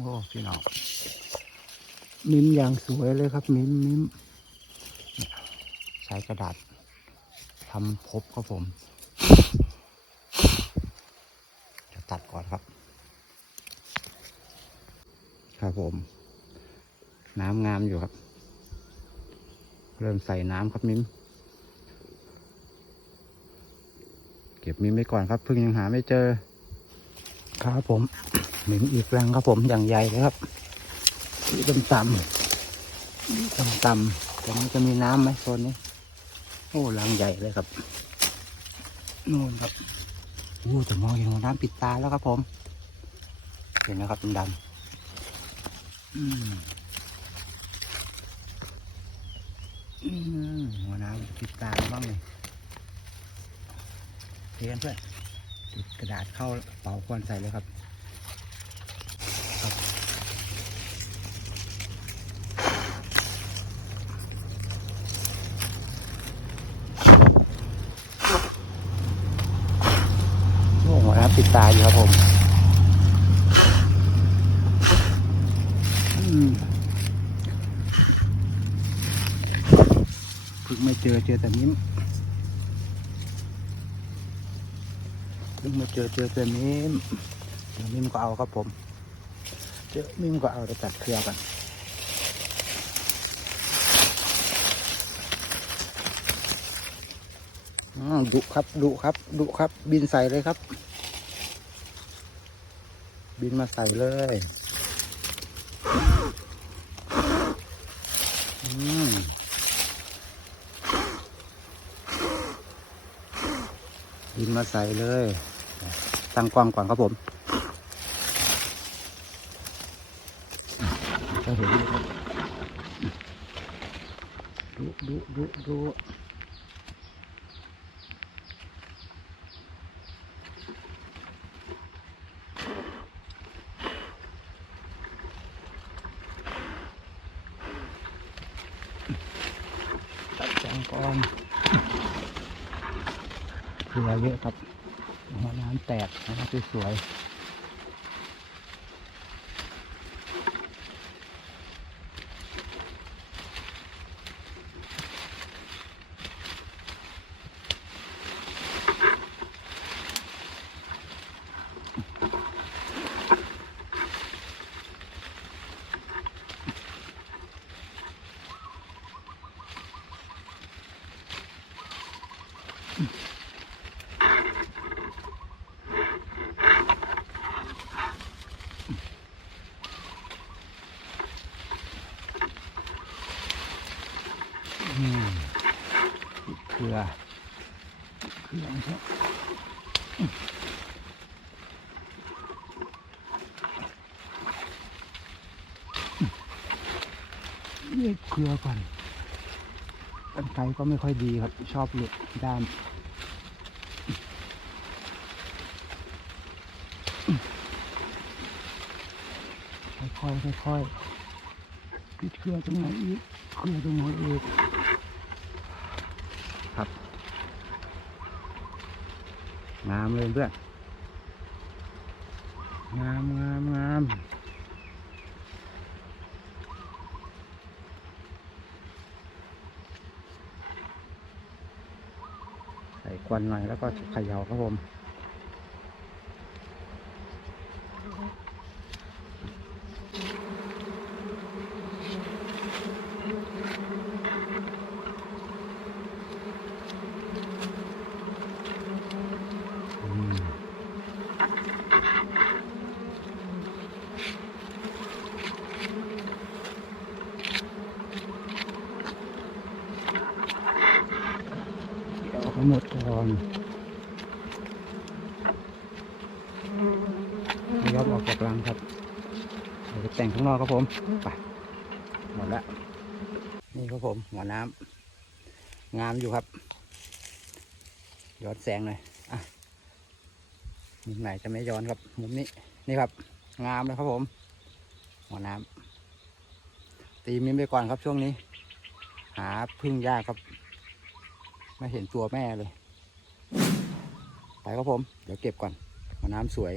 โอ้พี่น้องมิ้มอย่างสวยเลยครับ มิ้มมิ้มเนี่ยใช้กระดาษทำพบครับผมจะตัดก่อนครับ ครับผม น้ำงามอยู่ครับ เริ่มใส่น้ำครับมิ้มเก็บมิ้มไว้ก่อนครับเพิ่งยังหาไม่เจอ ครับผมมิ้มอีกรังครับผมอย่างใหญ่เลยครับนี่ต่ำต่ำต่ำต่ำตรงนี้จะมีน้ำไหมโซนนี้โอ้รังใหญ่เลยครับนู่นครับโอ้แต่มองเห็นน้ำปิดตาแล้วครับผม เห็นไหมครับดำๆอืมอืมหัวน้ำปิดตาบ้างเลยเทียนเพื่อน ติดกระดาษเข้าเป่าควนใส่เลยครับโอ้หัวน้ำปิดตาอยู่ครับผมเพิ่งไม่เจอเจอแต่มิ้ม เพิ่งมาเจอเจอแต่มิ้มเดี๋ยวมิ้มก็เอาครับผม เจอมิ้มก็เอาไปตัดเครือกันอ้าวดุครับดุครับดุครับ บินใส่เลยครับ บินมาใส่เลยอืม บินมาใส่เลย ตั้งกล้องก่อนครับผมจะเห็นครับดูดูดูดูตัดจังกล้อง เกลือเยอะครับหัวน้ำแตกนะครับสวยอืมเก ลือเกลือครับเรียกเกลือก่อนกันไกก็ไม่ค่อยดีครับ ชอบหลุดด้านค่อยๆค่อยๆปิดเกลือตรงไหนอีกเกลือตรงไหนอีก ครับ งามเลยเพื่อนงามงามงามใส่ควันหน่อยแล้วก็เขย่าครับผม เดี๋ยวให้หมดก่อนยอมออกจากรังครับเดี๋ยวไปแต่งข้างนอกครับผม ไปหมดแล้ว นี่ครับผมหัวน้ำงามอยู่ครับย้อนแสงหน่อยอะมุมไหนจะไม่ย้อนครับมุมนี้นี่ครับ งามเลยครับผม หัวน้ำตีมินไปก่อนครับช่วงนี้ หาพึ่งยากครับ ไม่เห็นตัวแม่เลย ไปครับผม เดี๋ยวเก็บก่อนหัวน้ำสวย